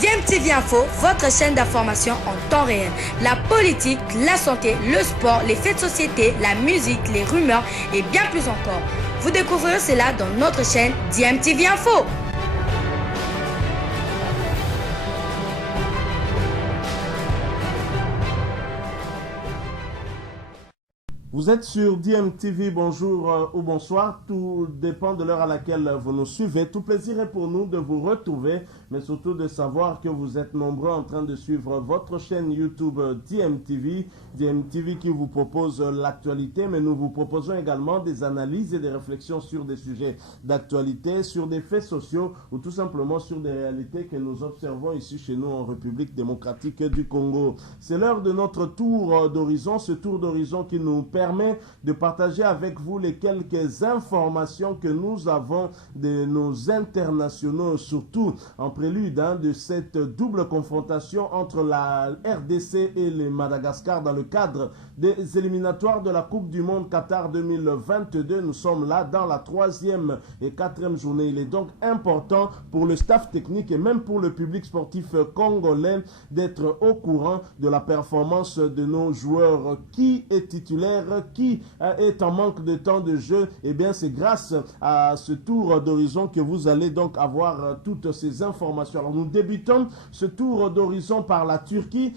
DMTV Info, votre chaîne d'information en temps réel. La politique, la santé, le sport, les faits de société, la musique, les rumeurs et bien plus encore. Vous découvrirez cela dans notre chaîne DMTV Info. Vous êtes sur DMTV, bonjour ou bonsoir, tout dépend de l'heure à laquelle vous nous suivez. Tout plaisir est pour nous de vous retrouver, mais surtout de savoir que vous êtes nombreux en train de suivre votre chaîne YouTube DMTV. DMTV qui vous propose l'actualité, mais nous vous proposons également des analyses et des réflexions sur des sujets d'actualité, sur des faits sociaux ou tout simplement sur des réalités que nous observons ici chez nous en République démocratique du Congo. C'est l'heure de notre tour d'horizon, ce tour d'horizon qui nous permet de partager avec vous les quelques informations que nous avons de nos internationaux, surtout en prélude de cette double confrontation entre la RDC et le Madagascar dans le cadre des éliminatoires de la Coupe du Monde Qatar 2022. Nous sommes là dans la 3e et 4e journée. Il est donc important pour le staff technique et même pour le public sportif congolais d'être au courant de la performance de nos joueurs. Qui est titulaire, qui est en manque de temps de jeu? Eh bien, c'est grâce à ce tour d'horizon que vous allez donc avoir toutes ces informations. Alors, nous débutons ce tour d'horizon par la Turquie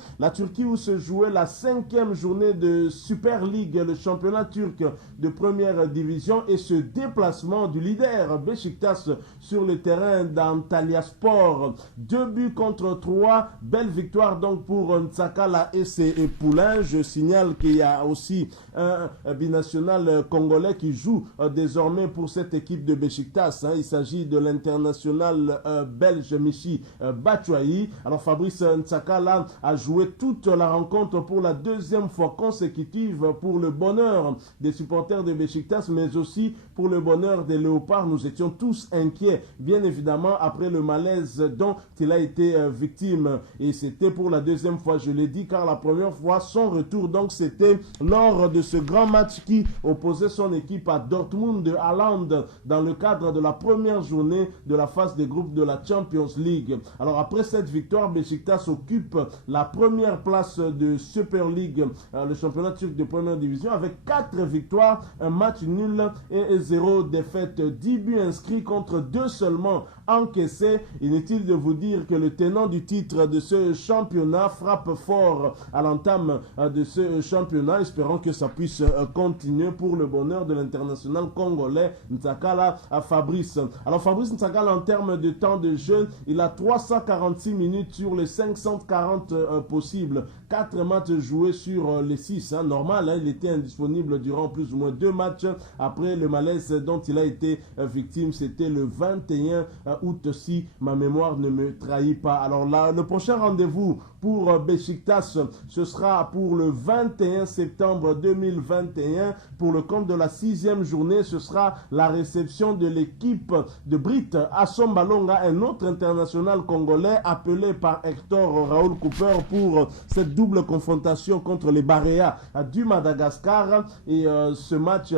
où se jouait la 5e journée de Super League, le championnat turc de première division, et ce déplacement du leader Beşiktaş sur le terrain d'Antalyaspor. 2-3, belle victoire donc pour Ntsakala et ses poulains. Je signale qu'il y a aussi un binational congolais qui joue désormais pour cette équipe de Beşiktaş. Il s'agit de l'international belge Michy Batshuayi. Alors Fabrice Ntsakala a joué toute la rencontre pour la 2e fois consécutive pour le bonheur des supporters de Beşiktaş, mais aussi pour le bonheur des Léopards. Nous étions tous inquiets, bien évidemment, après le malaise dont il a été victime. Et c'était pour la 2e fois, je l'ai dit, car la première fois, son retour, donc c'était lors de ce grand match qui opposait son équipe à Dortmund de Haaland dans le cadre de la première journée de la phase des groupes de la Champions League. Alors après cette victoire, Beşiktaş occupe la première place de Super League, le championnat turc de première division, avec 4 victoires, un match nul et 0 défaite. 10 buts inscrits contre 2 seulement encaissés. Inutile de vous dire que le tenant du titre de ce championnat frappe fort à l'entame de ce championnat, espérant que ça puisse continuer pour le bonheur de l'international congolais Ntsakala à Fabrice. Alors Fabrice Ntsakala, en termes de temps de jeu, il a 346 minutes sur les 540 possibles. 4 matchs joués sur les 6. Normal, il était indisponible durant plus ou moins 2 matchs après le malaise dont il a été victime. C'était le 21 août, si ma mémoire ne me trahit pas. Alors là, le prochain rendez-vous pour Beşiktaş, ce sera pour le 21 septembre 2021. Pour le compte de la 6e journée, ce sera la réception de l'équipe de Britt Assombalonga, un autre international congolais appelé par Hector Raoul Cooper pour cette double confrontation contre les Baréas du Madagascar. Et ce match,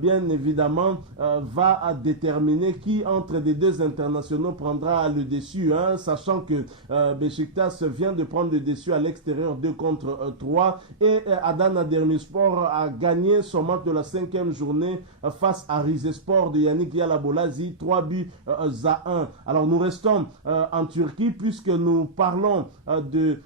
bien évidemment, va déterminer qui entre des deux internationaux prendra le dessus, sachant que Beşiktaş vient de prendre le dessus à l'extérieur 2-3 et Adana Demirspor a gagné son match de la 5e journée face à Rizespor de Yannick Yalabolazi, 3-1. Alors nous restons en Turquie puisque nous parlons de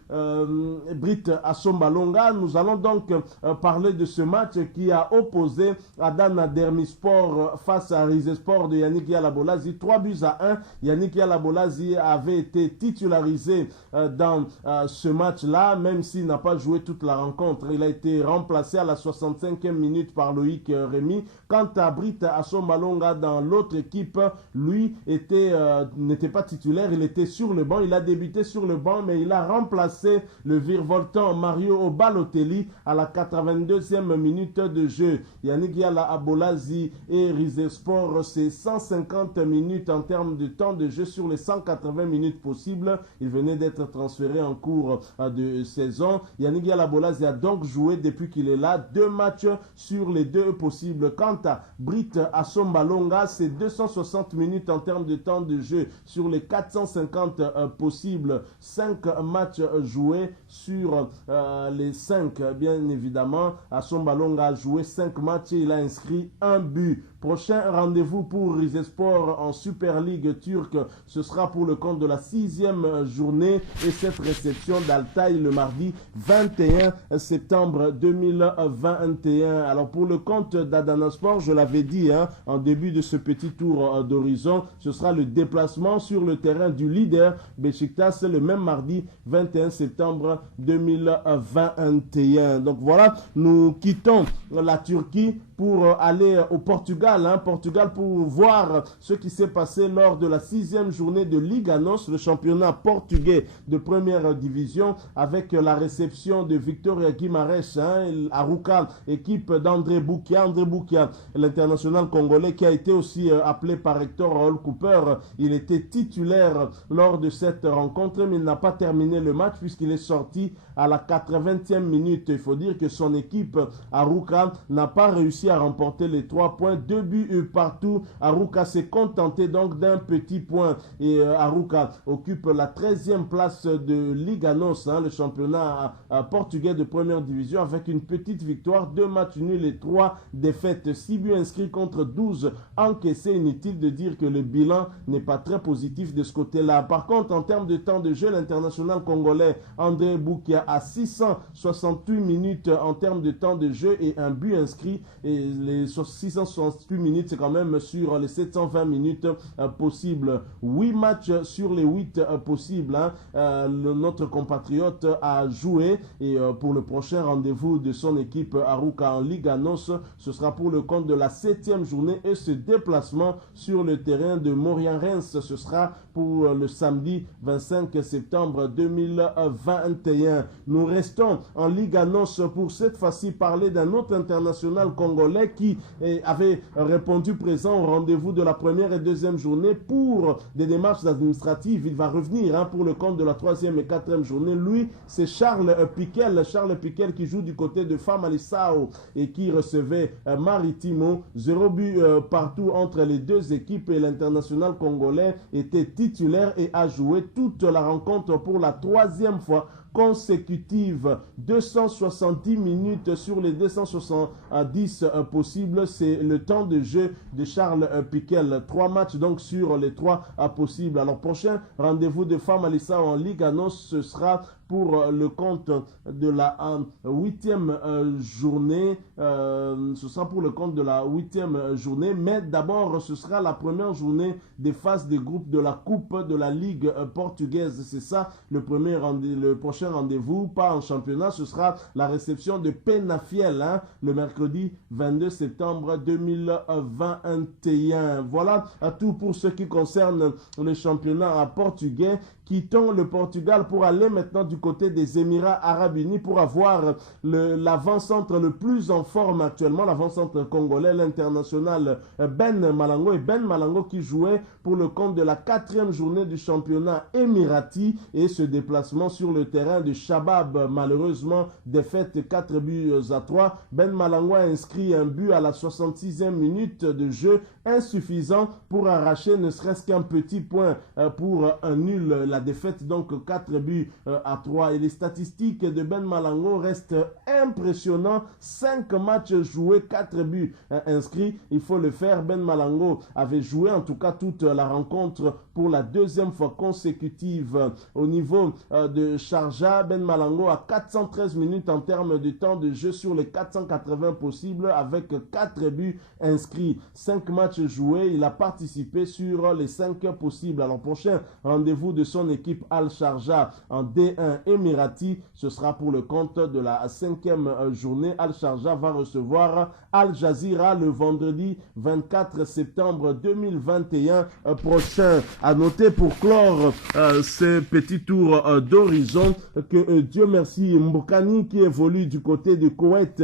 Britt Assombalonga. Nous allons donc parler de ce match qui a opposé Adana Demirspor face à Rizespor de Yannick Yalabolazi, 3-1. Yannick Yalabolazi avait été titularisé dans ce match-là, même s'il n'a pas joué toute la rencontre. Il a été remplacé à la 65e minute par Loïc Rémy. Quant à Britt Assombalonga dans l'autre équipe, lui n'était pas titulaire, il était sur le banc. Il a débuté sur le banc, mais il a remplacé le virevoltant Mario Balotelli à la 82e minute de jeu. Yannick Yalabolazi et Rizespor, c'est 150 minutes en termes de temps de jeu sur les 180 minutes possibles. Il venait d'être transféré en cours de saison. Yannick Yalabolazi a donc joué depuis qu'il est là 2 2 matchs sur les 2 possibles. Quant à Britt Assombalonga, c'est 260 minutes en termes de temps de jeu sur les 450 possibles. 5 matchs joués sur les 5, bien évidemment. Assombalonga a joué 5 matchs et il a inscrit 1 but. Prochain rendez-vous pour Rizespor en Super League turque, ce sera pour le compte de la 6e journée et cette réception d'Altaï le mardi 21 septembre 2021. Alors pour le compte d'Adana Sport, je l'avais dit en début de ce petit tour d'horizon, ce sera le déplacement sur le terrain du leader Beşiktaş le même mardi 21 septembre 2021. Donc voilà, nous quittons la Turquie pour aller au Portugal, Portugal pour voir ce qui s'est passé lors de la 6e journée de Liga NOS, le championnat portugais de première division, avec la réception de Victoria Guimarães, Arouca, équipe d'André Boukia. André Boukia, l'international congolais qui a été aussi appelé par Hector Hall Cooper. Il était titulaire lors de cette rencontre, mais il n'a pas terminé le match puisqu'il est sorti à la 80e minute. Il faut dire que son équipe, Arouca, n'a pas réussi à remporter les 3 points. 2 buts partout. Arouca s'est contenté donc d'un petit point. Et Arouca occupe la 13e place de Liga NOS, le championnat portugais de première division, avec une petite victoire, 2 matchs nuls et 3 défaites. 6 buts inscrits contre 12 encaissés. Inutile de dire que le bilan n'est pas très positif de ce côté-là. Par contre, en termes de temps de jeu, l'international congolais André Boukia a 668 minutes en termes de temps de jeu et un but inscrit. Et les 668 minutes, c'est quand même sur les 720 minutes possibles. 8 matchs sur les 8 possibles. Notre compatriote a joué et pour le prochain rendez-vous de son équipe Arouca en Liga NOS, ce sera pour le compte de la 7e journée et ce déplacement sur le terrain de Morian-Reims, ce sera pour le samedi 25 septembre 2021. Nous restons en Liga NOS pour cette fois-ci parler d'un autre international congolais qui avait répondu présent au rendez-vous de la première et deuxième journée pour des démarches administratives. Il va revenir pour le compte de la 3e et 4e journée. Lui, c'est Charles Piquel. Charles Piquel qui joue du côté de Famalicão et qui recevait Maritimo. 0 but partout entre les deux équipes et l'international congolais était titulaire et a joué toute la rencontre pour la 3e fois consécutive. 270 minutes sur les 270 possibles, c'est le temps de jeu de Charles Piquel. 3 matchs donc sur les 3 possibles. Alors prochain rendez-vous de Famalicão en Liga NOS, ce sera pour le compte de la 8e journée. Ce sera pour le compte de la 8e journée, mais d'abord ce sera la première journée des phases de groupe de la Coupe de la Ligue portugaise. C'est ça le prochain rendez-vous, pas en championnat. Ce sera la réception de Penafiel le mercredi 22 septembre 2021. Voilà tout pour ce qui concerne le championnat portugais. Quittons le Portugal pour aller maintenant du côté des Émirats Arabes Unis pour avoir l'avant-centre le plus en forme actuellement, l'avant-centre congolais, l'international Ben Malango. Et Ben Malango qui jouait pour le compte de la 4e journée du championnat émirati et ce déplacement sur le terrain de Shabab, malheureusement défaite 4 buts à 3. Ben Malango a inscrit un but à la 66e minute de jeu, insuffisant pour arracher ne serait-ce qu'un petit point pour un nul. La défaite donc 4 buts à 3 et les statistiques de Ben Malango restent impressionnantes. 5 matchs joués, 4 buts inscrits. Il faut le faire. Ben Malango avait joué en tout cas toute la rencontre pour la 2e fois consécutive. Au niveau de Sharjah, Ben Malango a 413 minutes en termes de temps de jeu sur les 480 possibles avec 4 buts inscrits. 5 matchs joués, il a participé sur les 5 possibles. Alors prochain rendez-vous de son équipe Al-Sharjah en D1 émirati, ce sera pour le compte de la 5e journée. Al-Sharjah va recevoir Al Jazeera le vendredi 24 septembre 2021 prochain. À noter pour clore ce petit tour d'horizon que Dieu merci, Mbokani qui évolue du côté du Koweït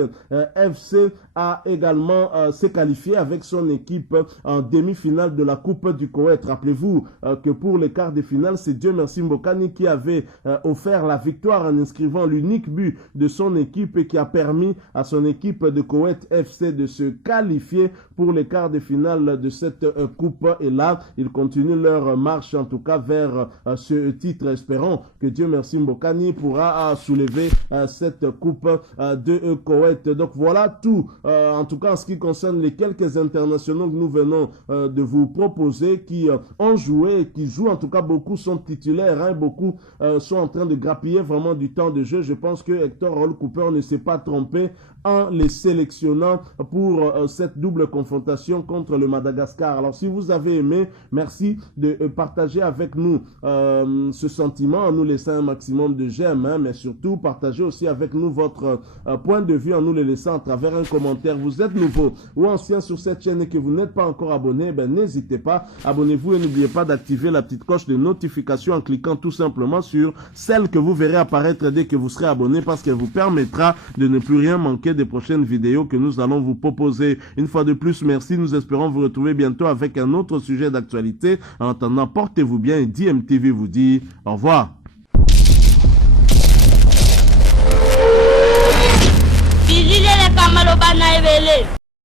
FC a également s'est qualifié avec son équipe en demi-finale de la Coupe du Koweït. Rappelez-vous que pour les quarts de finale, c'est Dieu merci Mbokani qui avait offert la victoire en inscrivant l'unique but de son équipe et qui a permis à son équipe de Koweït FC de se qualifier pour les quarts de finale de cette coupe. Et là, ils continuent leur marche en tout cas vers ce titre, espérant que Dieu merci Mbokani pourra soulever cette coupe de Koweït. Donc voilà tout, en tout cas en ce qui concerne les quelques internationaux que nous venons de vous proposer, qui ont joué, qui jouent en tout cas, beaucoup sont titulaires, hein, beaucoup sont en train de grappiller vraiment du temps de jeu. Je pense que Hector Roll Cooper ne s'est pas trompé en les sélectionnant pour cette double confrontation contre le Madagascar. Alors si vous avez aimé, merci de partager avec nous ce sentiment en nous laissant un maximum de j'aime, hein, mais surtout partagez aussi avec nous votre point de vue en nous le laissant à travers un commentaire. Vous êtes nouveau ou ancien sur cette chaîne et que vous n'êtes pas encore abonné, ben n'hésitez pas, abonnez-vous et n'oubliez pas d'activer la petite cloche de notification en cliquant tout simplement sur celle que vous verrez apparaître dès que vous serez abonné, parce qu'elle vous permettra de ne plus rien manquer des prochaines vidéos que nous allons vous proposer. Une fois de plus, merci. Nous espérons vous retrouver bientôt avec un autre sujet d'actualité. En attendant, portez-vous bien et DMTV vous dit au revoir.